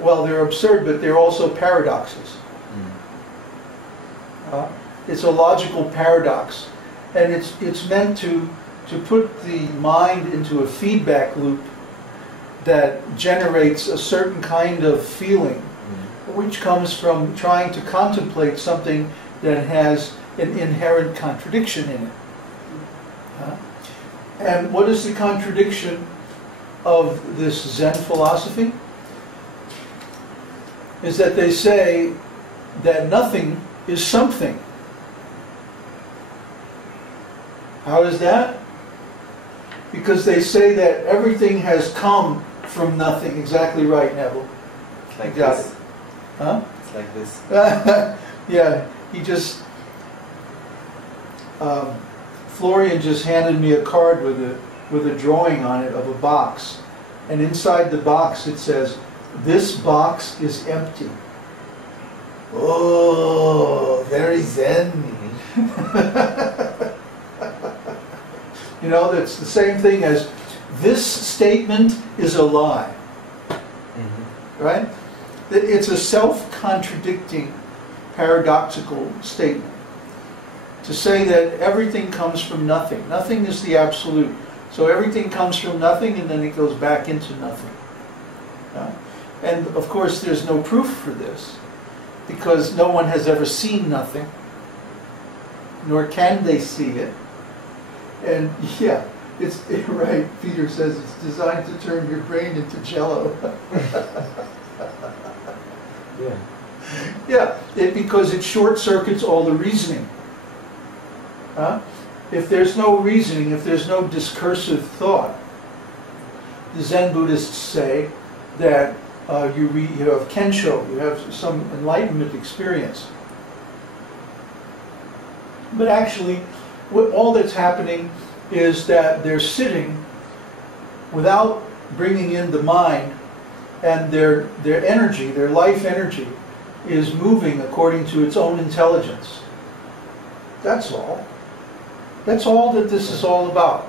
well, they're absurd, but they're also paradoxes. It's a logical paradox, and it's meant to put the mind into a feedback loop that generates a certain kind of feeling, which comes from trying to contemplate something that has an inherent contradiction in it. And what is the contradiction of this Zen philosophy? Is that they say that nothing is something. How is that? Because they say that everything has come from nothing. Exactly right, Neville. It's like got this. It. Huh? It's like this. Yeah, he just... Florian just handed me a card with a drawing on it of a box. And inside the box it says, "This box is empty." Oh, very Zen. You know, that's the same thing as, "This statement is a lie." Right? It's a self-contradicting, paradoxical statement. To say that everything comes from nothing. Nothing is the absolute. So everything comes from nothing and then it goes back into nothing. And of course there's no proof for this, because no one has ever seen nothing, nor can they see it. And yeah, it's right, Peter says it's designed to turn your brain into jello. Yeah. Yeah, because it short circuits all the reasoning. If there's no reasoning, if there's no discursive thought, the Zen Buddhists say that you have kensho, you have some enlightenment experience. But actually, all that's happening is that they're sitting without bringing in the mind, and their energy, their life energy, is moving according to its own intelligence. That's all. That's all that this is all about.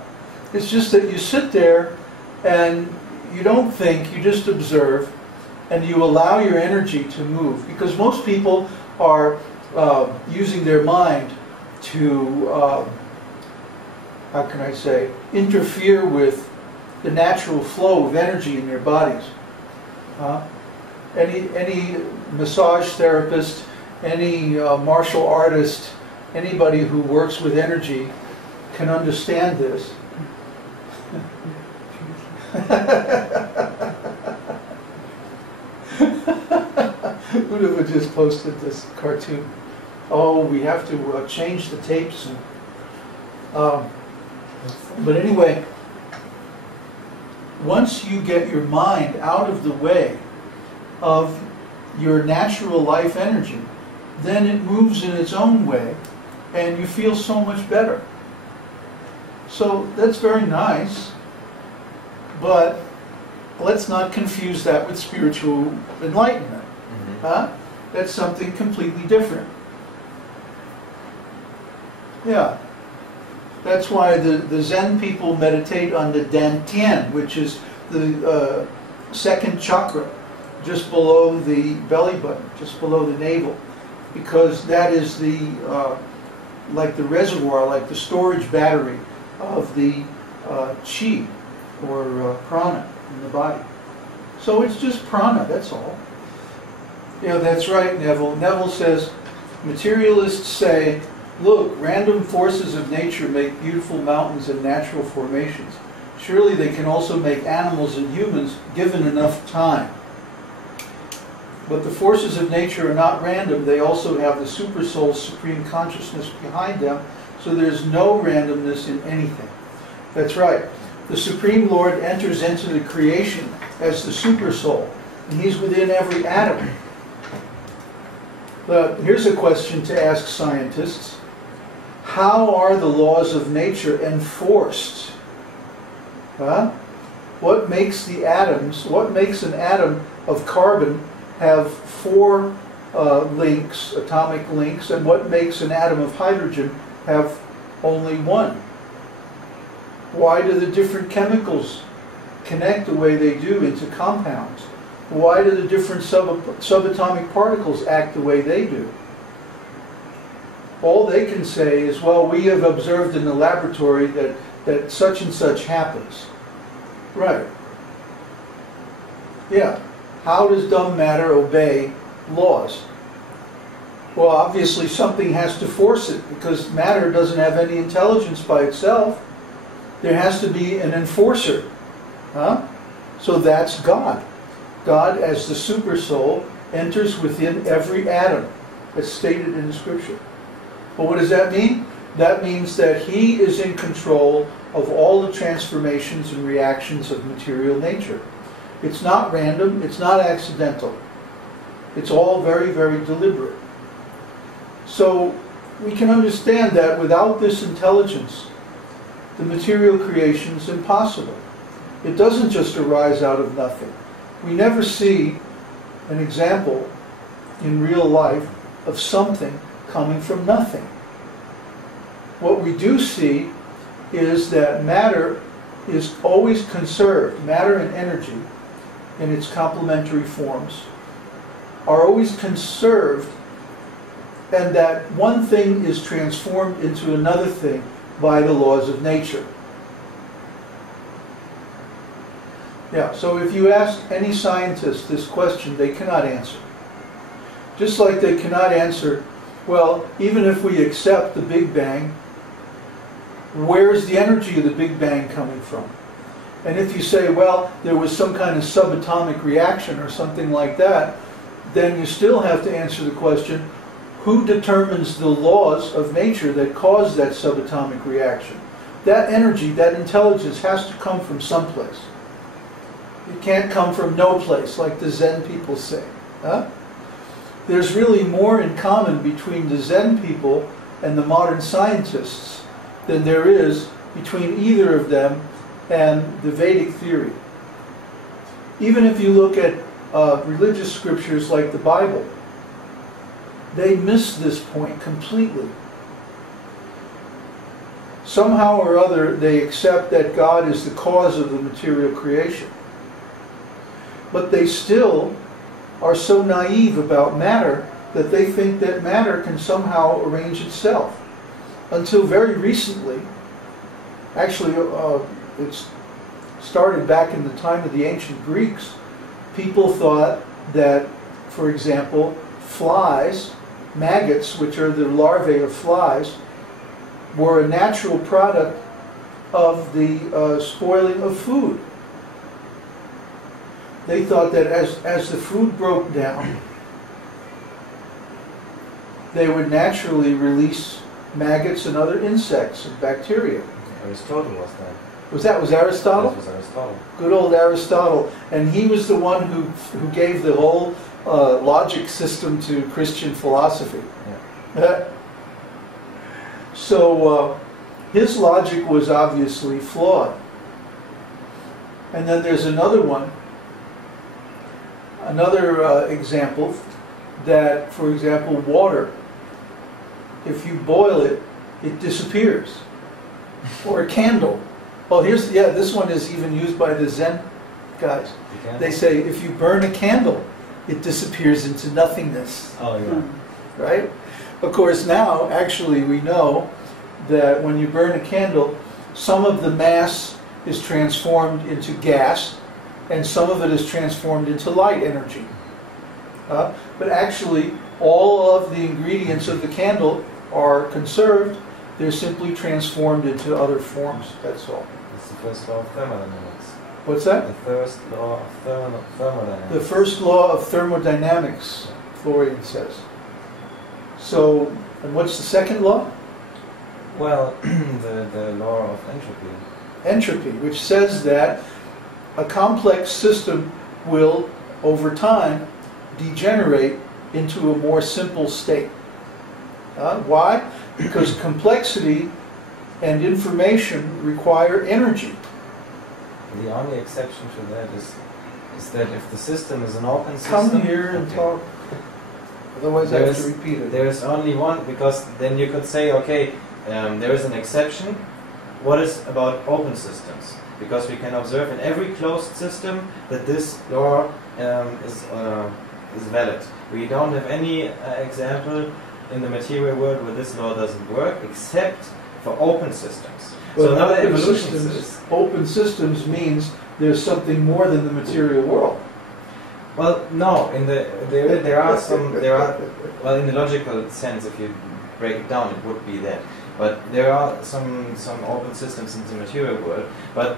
It's just that you sit there and you don't think, you just observe, and you allow your energy to move. Because most people are using their mind to, how can I say, interfere with the natural flow of energy in their bodies. Any massage therapist, any martial artist, anybody who works with energy can understand this. Uddhava just posted this cartoon. Oh, we have to change the tapes. But anyway, once you get your mind out of the way of your natural life energy, then it moves in its own way and you feel so much better. So that's very nice, but let's not confuse that with spiritual enlightenment. That's something completely different. Yeah. That's why the Zen people meditate on the Dantian, which is the second chakra, just below the belly button, just below the navel, because that is the like the reservoir, like the storage battery of the chi, or prāṇa in the body. So it's just prāṇa, that's all. Yeah, that's right, Neville. Neville says, materialists say, look, random forces of nature make beautiful mountains and natural formations. Surely they can also make animals and humans given enough time. But the forces of nature are not random. They also have the supersoul's supreme consciousness behind them, so there's no randomness in anything. That's right. The Supreme Lord enters into the creation as the supersoul, and he's within every atom. But here's a question to ask scientists. How are the laws of nature enforced? What makes the atoms, what makes an atom of carbon have 4 links, atomic links, and what makes an atom of hydrogen have only 1? Why do the different chemicals connect the way they do into compounds? Why do the different subatomic particles act the way they do? All they can say is, well, we have observed in the laboratory that such and such happens. Right. Yeah. How does dumb matter obey laws? Well, obviously something has to force it, because matter doesn't have any intelligence by itself. There has to be an enforcer. Huh? So that's God. God, as the super soul, enters within every atom, as stated in the scripture. But what does that mean? That means that He is in control of all the transformations and reactions of material nature. It's not random, it's not accidental. It's all very, very deliberate. So we can understand that without this intelligence, the material creation is impossible. It doesn't just arise out of nothing. We never see an example in real life of something coming from nothing. What we do see is that matter is always conserved. Matter and energy, in its complementary forms, are always conserved, and that one thing is transformed into another thing by the laws of nature. Yeah, so if you ask any scientist this question, they cannot answer. Just like they cannot answer, well, even if we accept the Big Bang, where's the energy of the Big Bang coming from? And if you say, well, there was some kind of subatomic reaction or something like that, then you still have to answer the question, who determines the laws of nature that cause that subatomic reaction? That energy, that intelligence has to come from someplace. It can't come from no place, like the Zen people say. Huh? There's really more in common between the Zen people and the modern scientists than there is between either of them and the Vedic theory. Even if you look at religious scriptures like the Bible, they miss this point completely. Somehow or other, they accept that God is the cause of the material creation. But they still are so naive about matter that they think that matter can somehow arrange itself. Until very recently, actually it's started back in the time of the ancient Greeks, people thought that, for example, flies, maggots, which are the larvae of flies, were a natural product of the spoiling of food. They thought that as the food broke down, they would naturally release maggots and other insects and bacteria. Aristotle was that. Was Aristotle? That was Aristotle. Good old Aristotle. And he was the one who gave the whole logic system to Christian philosophy. Yeah. So his logic was obviously flawed. And then there's another one, another example, that, for example, water, if you boil it, it disappears. Or a candle. Oh, this one is even used by the Zen guys. They say if you burn a candle, it disappears into nothingness. Oh, yeah. Right? Of course, now, actually, we know that when you burn a candle, some of the mass is transformed into gas, and some of it is transformed into light energy. But actually, all of the ingredients of the candle are conserved. They're simply transformed into other forms, that's all. It's the first law of thermodynamics. What's that? The first law of thermodynamics. The first law of thermodynamics, Florian says. So, and what's the second law? Well, the law of entropy. Entropy, which says that a complex system will, over time, degenerate into a more simple state. Why? Because complexity and information require energy. The only exception to that is that if the system is an open system... Come here and talk. Otherwise I have to repeat it. There is only one, because then you could say, okay, there is an exception. What is about open systems? Because we can observe in every closed system that this law is valid. We don't have any example in the material world where this law doesn't work, except for open systems. But so another open evolution systems, is open systems means there's something more than the material world. well, no. In the there are well, in the logical sense, if you break it down, it would be that. But there are some open systems in the material world. But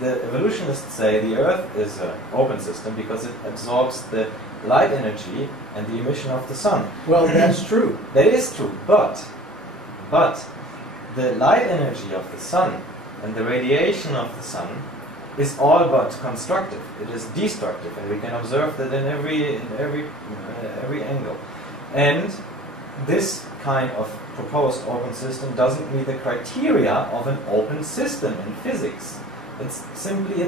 the evolutionists say the Earth is an open system because it absorbs the light energy and the emission of the sun. Well, that's true. That is true, but the light energy of the sun and the radiation of the sun is all but constructive. It is destructive, and we can observe that in every angle. And this kind of proposed open system doesn't meet the criteria of an open system in physics. It's simply